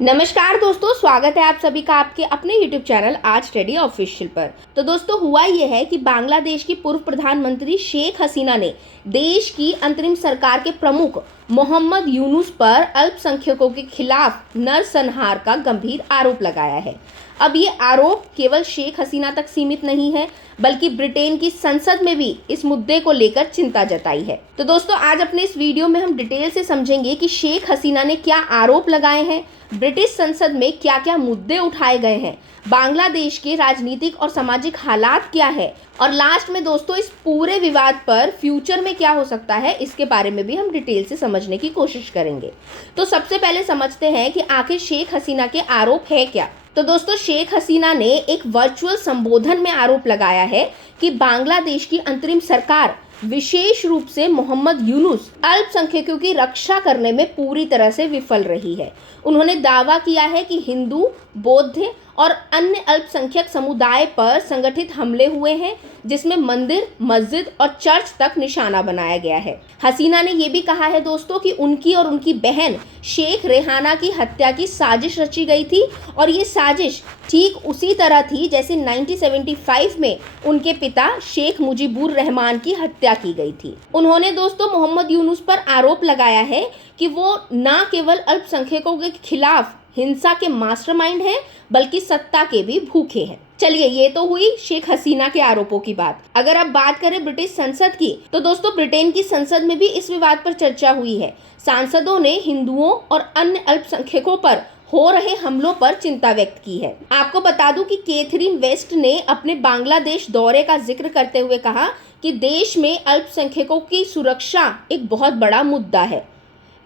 नमस्कार दोस्तों, स्वागत है आप सभी का आपके अपने YouTube चैनल आज स्टडी ऑफिशियल पर। तो दोस्तों हुआ ये है कि बांग्लादेश की पूर्व प्रधानमंत्री शेख हसीना ने देश की अंतरिम सरकार के प्रमुख मोहम्मद यूनुस पर अल्पसंख्यकों के खिलाफ नरसंहार का गंभीर आरोप लगाया है। अब ये आरोप केवल शेख हसीना तक सीमित नहीं है, बल्कि ब्रिटेन की संसद में भी इस मुद्दे को लेकर चिंता जताई है। तो दोस्तों आज अपने इस वीडियो में हम डिटेल से समझेंगे कि शेख हसीना ने क्या आरोप लगाए हैं, ब्रिटिश संसद में क्या क्या मुद्दे उठाए गए हैं, बांग्लादेश के राजनीतिक और सामाजिक हालात क्या है, और लास्ट में दोस्तों इस पूरे विवाद पर फ्यूचर में क्या हो सकता है, इसके बारे में भी हम डिटेल से समझने की कोशिश करेंगे। तो सबसे पहले समझते हैं कि आखिर शेख हसीना के आरोप है क्या। तो दोस्तों शेख हसीना ने एक वर्चुअल संबोधन में आरोप लगाया है कि बांग्लादेश की अंतरिम सरकार विशेष रूप से मोहम्मद यूनुस अल्पसंख्यकों की रक्षा करने में पूरी तरह से विफल रही है। उन्होंने दावा किया है कि हिंदू, बौद्ध और अन्य अल्पसंख्यक समुदाय पर संगठित हमले हुए हैं, जिसमें मंदिर, मस्जिद और चर्च तक निशाना बनाया गया है। हसीना ने यह भी कहा है दोस्तों कि उनकी और उनकी बहन शेख रेहाना की हत्या की साजिश रची गई थी, और ये साजिश ठीक उसी तरह थी जैसे 1975 में उनके पिता शेख मुजीबुर रहमान की हत्या की गई थी। उन्होंने दोस्तों मोहम्मद यूनुस पर आरोप लगाया है कि वो न केवल अल्पसंख्यकों के खिलाफ हिंसा के मास्टरमाइंड हैं, बल्कि सत्ता के भी भूखे हैं। चलिए, ये तो हुई शेख हसीना के आरोपों की बात। अगर अब बात करें ब्रिटिश संसद की, तो दोस्तों ब्रिटेन की संसद में भी इस विवाद पर चर्चा हुई है। सांसदों ने हिंदुओं और अन्य अल्पसंख्यकों पर हो रहे हमलों पर चिंता व्यक्त की है। आपको बता दूं कि कैथरीन वेस्ट ने अपने बांग्लादेश दौरे का जिक्र करते हुए कहा कि देश में अल्पसंख्यकों की सुरक्षा एक बहुत बड़ा मुद्दा है।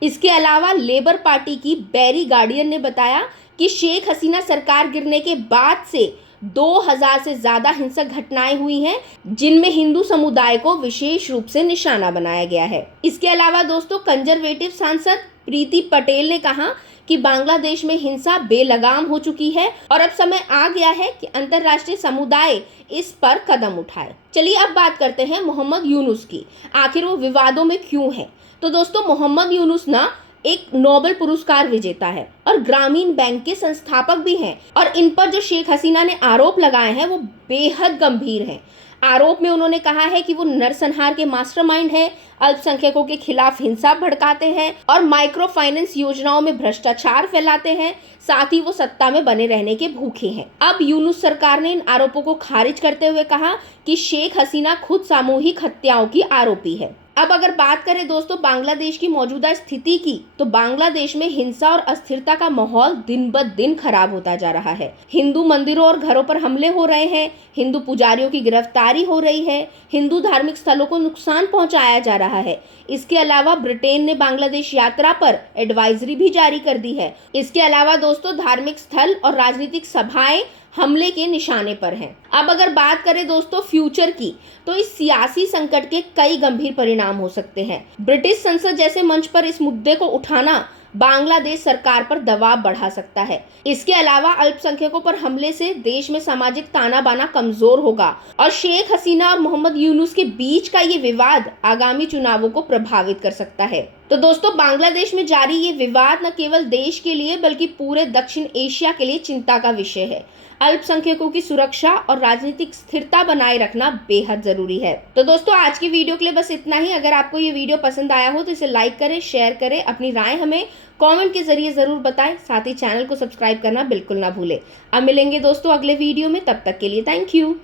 इसके अलावा लेबर पार्टी की बैरी गार्डियन ने बताया कि शेख हसीना सरकार गिरने के बाद से 2000 से ज्यादा हिंसक घटनाएं हुई हैं, जिनमें हिंदू समुदाय को विशेष रूप से निशाना बनाया गया है। इसके अलावा दोस्तों कंजर्वेटिव सांसद प्रीति पटेल ने कहा कि बांग्लादेश में हिंसा बेलगाम हो चुकी है और अब समय आ गया है कि अंतर्राष्ट्रीय समुदाय इस पर कदम उठाए। चलिए अब बात करते हैं मोहम्मद यूनुस की। आखिर वो विवादों में क्यों है। तो दोस्तों मोहम्मद यूनुस ना एक नोबेल पुरस्कार विजेता है और ग्रामीण बैंक के संस्थापक भी हैं, और इन पर जो शेख हसीना ने आरोप लगाए हैं वो बेहद गंभीर हैं। आरोप में उन्होंने कहा है कि वो नरसंहार के मास्टरमाइंड हैं, अल्पसंख्यकों के खिलाफ हिंसा भड़काते हैं और माइक्रो फाइनेंस योजनाओं में भ्रष्टाचार फैलाते हैं। साथ ही वो सत्ता में बने रहने के भूखे हैं। अब यूनुस सरकार ने इन आरोपों को खारिज करते हुए कहा कि शेख हसीना खुद सामूहिक हत्याओं की आरोपी है। अब अगर बात करें दोस्तों बांग्लादेश की मौजूदा स्थिति की, तो बांग्लादेश में हिंसा और अस्थिरता का माहौल दिन ब दिन खराब होता जा रहा है। हिंदू मंदिरों और घरों पर हमले हो रहे हैं, हिंदू पुजारियों की गिरफ्तारी हो रही है, हिंदू धार्मिक स्थलों को नुकसान पहुंचाया जा रहा है। इसके अलावा ब्रिटेन ने बांग्लादेश यात्रा पर एडवाइजरी भी जारी कर दी है। इसके अलावा दोस्तों धार्मिक स्थल और राजनीतिक सभाएं हमले के निशाने पर हैं। अब अगर बात करें दोस्तों फ्यूचर की, तो इस सियासी संकट के कई गंभीर परिणाम हो सकते हैं। ब्रिटिश संसद जैसे मंच पर इस मुद्दे को उठाना बांग्लादेश सरकार पर दबाव बढ़ा सकता है। इसके अलावा अल्पसंख्यकों पर हमले से देश में सामाजिक ताना बाना कमजोर होगा, और शेख हसीना और मोहम्मद यूनुस के बीच का ये विवाद आगामी चुनावों को प्रभावित कर सकता है। तो दोस्तों बांग्लादेश में जारी ये विवाद न केवल देश के लिए बल्कि पूरे दक्षिण एशिया के लिए चिंता का विषय है। अल्पसंख्यकों की सुरक्षा और राजनीतिक स्थिरता बनाए रखना बेहद जरूरी है। तो दोस्तों आज की वीडियो के लिए बस इतना ही। अगर आपको ये वीडियो पसंद आया हो तो इसे लाइक करें, शेयर करें, अपनी राय हमें कमेंट के जरिए जरूर बताएं। साथ ही चैनल को सब्सक्राइब करना बिल्कुल ना भूलें। अब मिलेंगे दोस्तों अगले वीडियो में, तब तक के लिए थैंक यू।